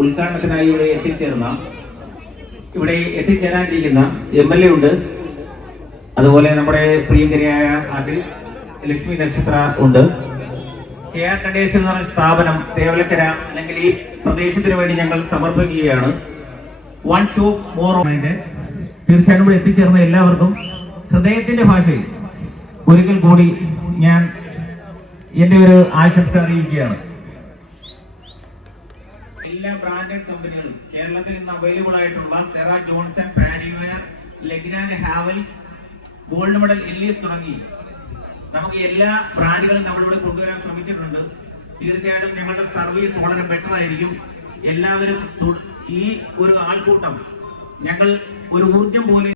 ഉദ്ഘാടനത്തിനായി ഇവിടെ എത്തിച്ചേരാനിരിക്കുന്ന MLA ഉണ്ട്. അതുപോലെ നമ്മുടെ പ്രിയങ്കരിയായ ആർട്ടിസ്റ്റ് ലക്ഷ്മി നക്ഷത്ര ഉണ്ട്. KR ട്രേഡേഴ്സ് എന്ന് പറയുന്ന സ്ഥാപനം തേവലക്കര അല്ലെങ്കിൽ ഈ പ്രദേശത്തിന് വേണ്ടി ഞങ്ങൾ സമർപ്പിക്കുകയാണ്. One shop more. തീർച്ചയായിട്ടും ഇവിടെ എത്തിച്ചേർന്ന എല്ലാവർക്കും ഹൃദയത്തിന്റെ ഭാഷയിൽ ഒരിക്കൽ കൂടി ഞാൻ എന്റെ ഒരു ആശംസ അറിയിക്കുകയാണ്. എല്ലാ ബ്രാൻഡഡ് കമ്പനികളും കേരളത്തിൽ ഇന്ന് അവൈലബിൾ ആയിട്ടുള്ള Cera, Johnson, Parryware, Legrand, Havells, gold medal, Ellis തുടങ്ങി നമുക്ക് എല്ലാ ബ്രാൻഡുകളും നമ്മളിവിടെ കൊണ്ടുവരാൻ ശ്രമിച്ചിട്ടുണ്ട്. തീർച്ചയായിട്ടും ഞങ്ങളുടെ സർവീസ് വളരെ ബെറ്റർ ആയിരിക്കും. എല്ലാവരും ഈ ഒരു ആൾക്കൂട്ടം ഞങ്ങൾ ഒരു ഊർജം പോലെ